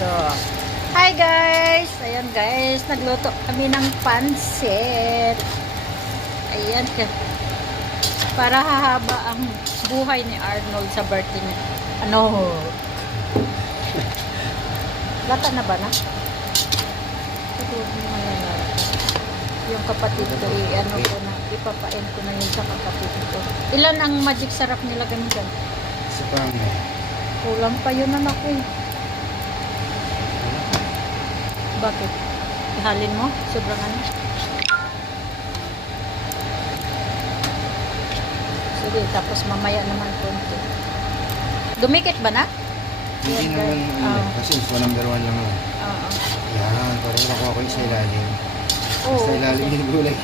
So, hi guys! Ayan guys, nagluto kami ng pansit. Ayan ka. Para hahaba ang buhay ni Arnold sa birthday niya. Ano? Lata na ba na? Yung kapatid ko, ano ko na, ipapain ko na yun sa kapatid ko. Ilan ang magic sarap nila ganun? Isa pa ang Kulang pa yun anak ko eh. Bakit? Ihalin mo? Sobrang ano? Sige, tapos mamaya naman konti. Dumikit ba na? hindi Ayan, naman guys. kasi info number 1 lang. Oo. Yan, parang nakuha ko yung sa ilalim. Oo, Sa ilalim kasi- yung gulay.